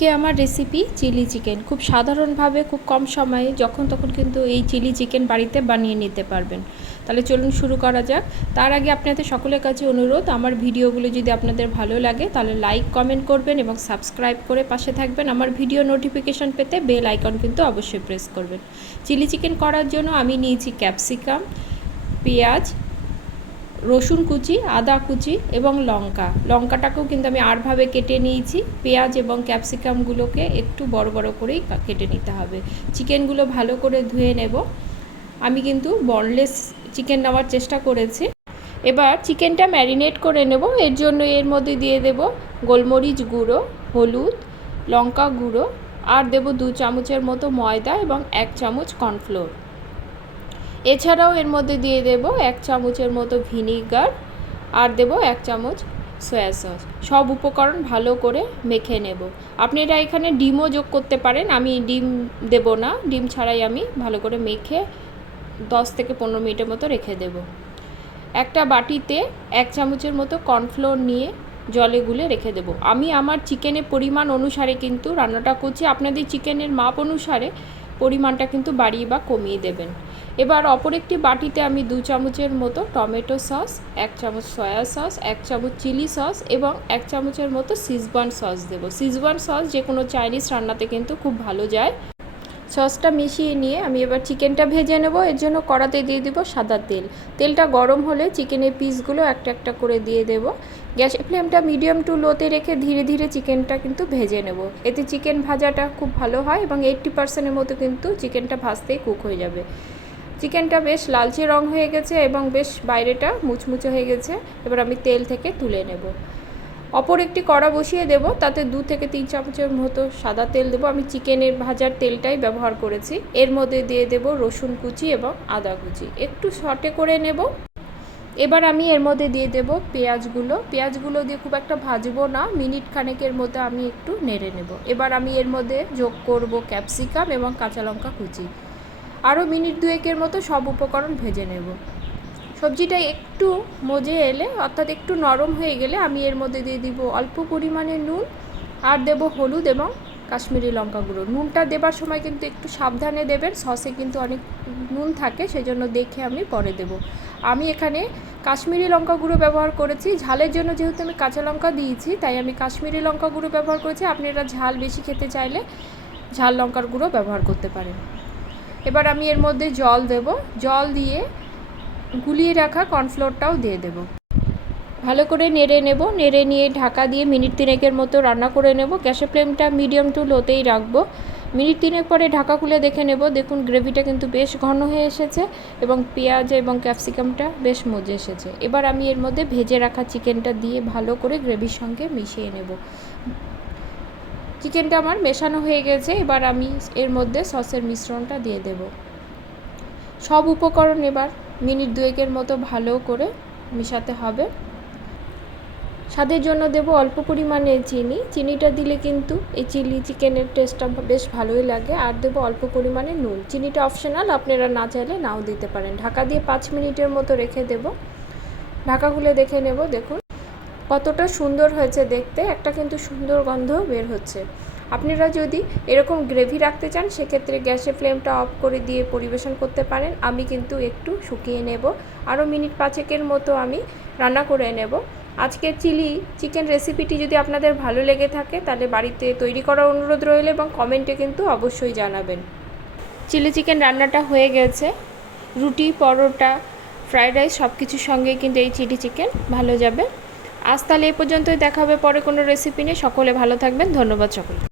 আজকে আমার recipe chilli chicken. খুব সাধারণভাবে খুব কম সময়ে যখন তখন কিন্তু এই চিলি চিকেন বাড়িতে বানিয়ে নিতে পারবেন। তাহলে চলুন শুরু করা যাক। তার আগে আপনাদের সকলের কাছে অনুরোধ, আমার ভিডিওগুলো যদি আপনাদের ভালো লাগে তাহলে লাইক কমেন্ট করবেন এবং সাবস্ক্রাইব করে পাশে থাকবেন। আমার ভিডিও নোটিফিকেশন পেতে বেল আইকন কিন্তু অবশ্যই প্রেস করবেন। চিলি চিকেন করার জন্য আমি নিয়েছি ক্যাপসিকাম, পেঁয়াজ, রসুন কুচি, আদা কুচি এবং লঙ্কাটাকেও কিন্তু আমি আটভাবে কেটে নিয়েছি। পেঁয়াজ এবং ক্যাপসিকামগুলোকে একটু বড় বড় করেই কেটে নিতে হবে। চিকেনগুলো ভালো করে ধুয়ে নেব। আমি কিন্তু বনলেস চিকেন নেওয়ার চেষ্টা করেছি। এবার চিকেনটা ম্যারিনেট করে নেব। এর জন্য এর মধ্যে দিয়ে দেব গোলমরিচ গুঁড়ো, হলুদ, লঙ্কা গুঁড়ো, আর দেব 2 চামচের মতো ময়দা এবং 1 চামচ কর্নফ্লোর। এছাড়াও এর মধ্যে দিয়ে দেব 1 চামচের মতো ভিনিগার, আর দেব 1 চামচ সয়া সস। সব উপকরণ ভালো করে মেখে নেব। আপনারা এখানে ডিমও যোগ করতে পারেন, আমি ডিম দেব না, ডিম ছাড়াই আমি ভালো করে মেখে 10 থেকে 15 মিনিটের মতো রেখে দেব। একটা বাটিতে 1 চামচের মতো কর্নফ্লোর নিয়ে জলে গুলে রেখে দেব। আমি আমার চিকেনের পরিমাণ অনুসারে কিন্তু রান্নাটা করছি, আপনাদের চিকেনের মাপ অনুসারে পরিমাণটা কিন্তু বাড়িয়ে বা কমিয়ে দেবেন। এবার অপর একটি বাটিতে আমি 2 চামচের মতো টমেটো সস, 1 চামচ সয়া সস, 1 চামচ চিলি সস এবং 1 চামচের মতো সিজওয়ান সস দেব। সিজওয়ান সস যে কোনো চাইনিজ রান্নাতে কিন্তু খুব ভালো যায়। সসটা মিশিয়ে নিয়ে আমি এবার চিকেনটা ভেজে নেব। এর জন্য কড়াতে দিয়ে দেব সাদা তেল। তেলটা গরম হলে চিকেনের পিসগুলো একটা একটা করে দিয়ে দেব। গ্যাসের ফ্লেমটা মিডিয়াম টু লোতে রেখে ধীরে ধীরে চিকেনটা কিন্তু ভেজে নেব। এতে চিকেন ভাজাটা খুব ভালো হয় এবং 80%-এর মতো কিন্তু চিকেনটা ভাজতেই কুক হয়ে যাবে। চিকেনটা বেশ লালচে রং হয়ে গেছে এবং বেশ বাইরেটা মুচমুচে হয়ে গেছে। এবার আমি তেল থেকে তুলে নেব। অপর একটি কড়া বসিয়ে দেব, তাতে 2 থেকে 3 চামচের মতো সাদা তেল দেব। আমি চিকেনের ভাজার তেলটাই ব্যবহার করেছি। এর মধ্যে দিয়ে দেব রসুন কুচি এবং আদা কুচি, একটু সটে করে নেব। এবার আমি এর মধ্যে দিয়ে দেব পেঁয়াজগুলো দিয়ে খুব একটা ভাজবো না, মিনিট খানেকের মধ্যে আমি একটু নেড়ে নেব। এবার আমি এর মধ্যে যোগ করব ক্যাপসিকাম এবং কাঁচা লঙ্কা কুচি। আরও মিনিট 2-এর মতো সব উপকরণ ভেজে নেব। সবজিটা একটু মজে এলে অর্থাৎ একটু নরম হয়ে গেলে আমি এর মধ্যে দিয়ে দিব অল্প পরিমাণে নুন, আর দেব হলুদ এবং কাশ্মীরি লঙ্কা গুঁড়ো। নুনটা দেবার সময় কিন্তু একটু সাবধানে দেবেন, সসে কিন্তু অনেক নুন থাকে, সেজন্য দেখে আমি পরে দেব। আমি এখানে কাশ্মীরি লঙ্কা গুঁড়ো ব্যবহার করেছি। ঝালের জন্য যেহেতু আমি কাঁচা লঙ্কা দিয়েছি, তাই আমি কাশ্মীরি লঙ্কা গুঁড়ো ব্যবহার করেছি। আপনারা ঝাল বেশি খেতে চাইলে ঝাল লঙ্কার গুঁড়ো ব্যবহার করতে পারেন। এবার আমি এর মধ্যে জল দেব। জল দিয়ে গুলিয়ে রাখা কর্নফ্লোরটাও দিয়ে দেব। ভালো করে নেড়ে নেব। নেড়ে নিয়ে ঢাকা দিয়ে মিনিট 3-এর মতো রান্না করে নেব। গ্যাসের ফ্লেমটা মিডিয়াম টু লোতেই রাখবো। মিনিট 3 পরে ঢাকা খুলে দেখে নেব। দেখুন গ্রেভিটা কিন্তু বেশ ঘন হয়ে এসেছে এবং পেঁয়াজ এবং ক্যাপসিকামটা বেশ মজে এসেছে। এবার আমি এর মধ্যে ভেজে রাখা চিকেনটা দিয়ে ভালো করে গ্রেভির সঙ্গে মিশিয়ে নেব। চিকেনটা আমার মেশানো হয়ে গেছে। এবার আমি এর মধ্যে সসের মিশ্রণটা দিয়ে দেব। সব উপকরণ এবার মিনিট 2-এর মতো ভালো করে মিশাতে হবে। স্বাদের জন্য দেব অল্প পরিমাণে চিনিটা দিলে কিন্তু এই চিলি চিকেনের টেস্টটা বেশ ভালোই লাগে। আর দেব অল্প পরিমাণে নুন। চিনিটা অপশনাল, আপনারা না চাইলে নাও দিতে পারেন। ঢাকা দিয়ে 5 মিনিটের মতো রেখে দেব। ঢাকা খুলে দেখে নেব। দেখুন কতটা সুন্দর হয়েছে দেখতে, একটা কিন্তু সুন্দর গন্ধ বের হচ্ছে। আপনারা যদি এরকম গ্রেভি রাখতে চান সেক্ষেত্রে গ্যাসের ফ্লেমটা অফ করে দিয়ে পরিবেশন করতে পারেন। আমি কিন্তু একটু শুকিয়ে নেব। আরও মিনিট 5-এর মতো আমি রান্না করে নেব। আজকের চিলি চিকেন রেসিপিটি যদি আপনাদের ভালো লেগে থাকে তাহলে বাড়িতে তৈরি করার অনুরোধ রইল এবং কমেন্টে কিন্তু অবশ্যই জানাবেন। চিলি চিকেন রান্নাটা হয়ে গেছে। রুটি, পরোটা, ফ্রাইড রাইস সব কিছুর সঙ্গেই কিন্তু এই চিলি চিকেন ভালো যাবে। আজ তাহলে এই পর্যন্তই, দেখা হবে পরে কোনো রেসিপি নিয়ে। সকলে ভালো থাকবেন। ধন্যবাদ সকলকে।